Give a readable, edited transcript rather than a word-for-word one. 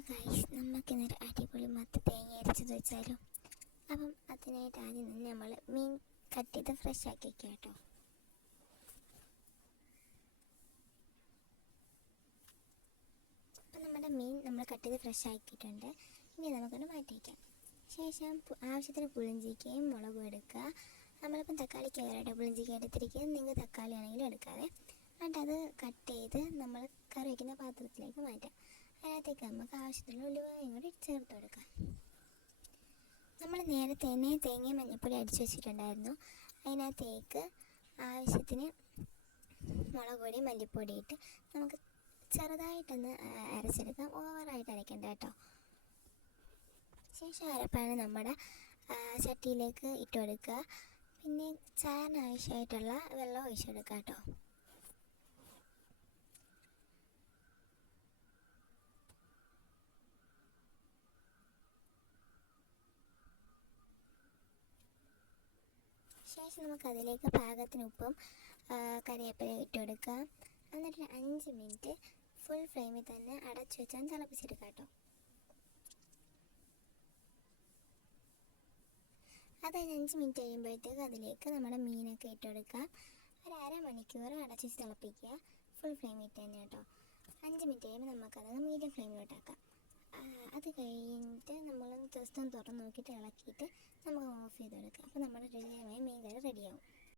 Hello guys, നമുക്കിന്നൊരു അടിപൊളി മത്തി തേങ്ങ അരച്ചത് വെച്ചാലോ. അപ്പം അതിനായിട്ട് ആദ്യം തന്നെ നമ്മൾ മീൻ കട്ട് ചെയ്ത് ഫ്രഷ് ആക്കി വയ്ക്കാം കേട്ടോ. അപ്പം നമ്മുടെ മീൻ നമ്മൾ കട്ട് ചെയ്ത് ഫ്രഷ് ആക്കിയിട്ടുണ്ട്. ഇനി നമുക്കൊന്ന് മാറ്റി വയ്ക്കാം. ശേഷം ആവശ്യത്തിന് പുളിഞ്ചിക്കയും മുളകും എടുക്കുക. നമ്മളിപ്പം തക്കാളിക്ക് വേറെ പുളിഞ്ചിക്ക എടുത്തിരിക്കുന്നത്, നിങ്ങൾക്ക് തക്കാളി ആണെങ്കിലും എടുക്കാതെ. എന്നിട്ട് അത് കട്ട് ചെയ്ത് നമ്മൾ കറി വയ്ക്കുന്ന പാത്രത്തിലേക്ക് മാറ്റാം. അതിനകത്തേക്ക് നമുക്ക് ആവശ്യത്തിനുള്ള ഉലുവയും കൂടി ചേർത്ത് കൊടുക്കാം. നമ്മൾ നേരത്തെ തന്നെ തേങ്ങയും മഞ്ഞൾപ്പൊടി അടിച്ച് വെച്ചിട്ടുണ്ടായിരുന്നു. അതിനകത്തേക്ക് ആവശ്യത്തിന് മുളക് പൊടി മല്ലിപ്പൊടി ഇട്ട് നമുക്ക് ചെറുതായിട്ടൊന്ന് അരച്ചെടുക്കാം. ഓവറായിട്ട് അരയ്ക്കണ്ട കേട്ടോ. ശേഷം അരപ്പാണ് നമ്മുടെ ചട്ടിയിലേക്ക് ഇട്ട് കൊടുക്കുക. പിന്നെ ചാറിന് ആവശ്യമായിട്ടുള്ള വെള്ളം ഒഴിച്ചെടുക്കുക കേട്ടോ. ശേഷം നമുക്കതിലേക്ക് പാകത്തിന് ഉപ്പും കറിവേപ്പില ഇട്ട് കൊടുക്കാം. എന്നിട്ട് 5 മിനിറ്റ് ഫുൾ ഫ്ലെയിമിൽ തന്നെ അടച്ചു വെച്ചാൽ തിളപ്പിച്ചെടുക്കാം കേട്ടോ. അത് 5 മിനിറ്റ് കഴിയുമ്പോഴത്തേക്ക് അതിലേക്ക് നമ്മുടെ മീനൊക്കെ ഇട്ട് കൊടുക്കാം. ഒരു അരമണിക്കൂർ അടച്ച് വെച്ച് തിളപ്പിക്കുക, ഫുൾ ഫ്ലെയിമിൽ തന്നെ കേട്ടോ. 5 മിനിറ്റ് കഴിയുമ്പോൾ നമുക്കത് മീഡിയം ഫ്ലെയിമിലോട്ടാക്കാം. അത് കഴിഞ്ഞിട്ട് നമ്മൾ ജസ്റ്റ് ഒന്ന് തുറന്ന് നോക്കിയിട്ട് ഇളക്കിയിട്ട് നമുക്ക് ഓഫ് ചെയ്ത് കൊടുക്കാം. അപ്പോൾ നമ്മുടെ റെഡിയായ മീൻ കറി റെഡിയാവും.